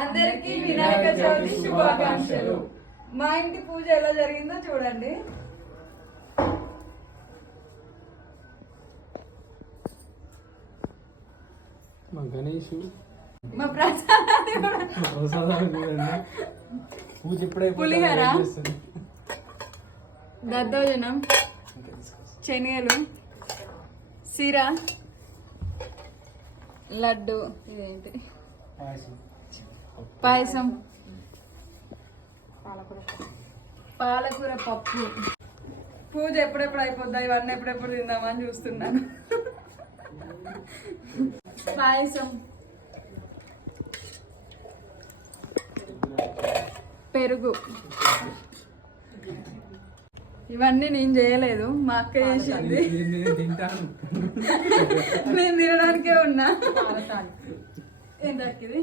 అందరికీ వినాయక చవితి శుభాకాంక్షలు. మా ఇంటి పూజ ఎలా జరిగిందో చూడండి. మా గణేష్ మా ప్రసాదాన్ని పూజ ఎప్పుడైతే పులిహోర, దద్దోజనం, శనగలు, సిర, లడ్డు, ఇదేంటి పాయసం, పాలకూర పప్పు. పూజ ఎప్పుడెప్పుడు అయిపోద్దా, ఇవన్నీ ఎప్పుడెప్పుడు తిందామని చూస్తున్నాను. పాయసం, పెరుగు, ఇవన్నీ నేను చేయలేదు, మా అక్క చేసింది. నేను తినడానికే ఉన్నా. ఏంటక్కిది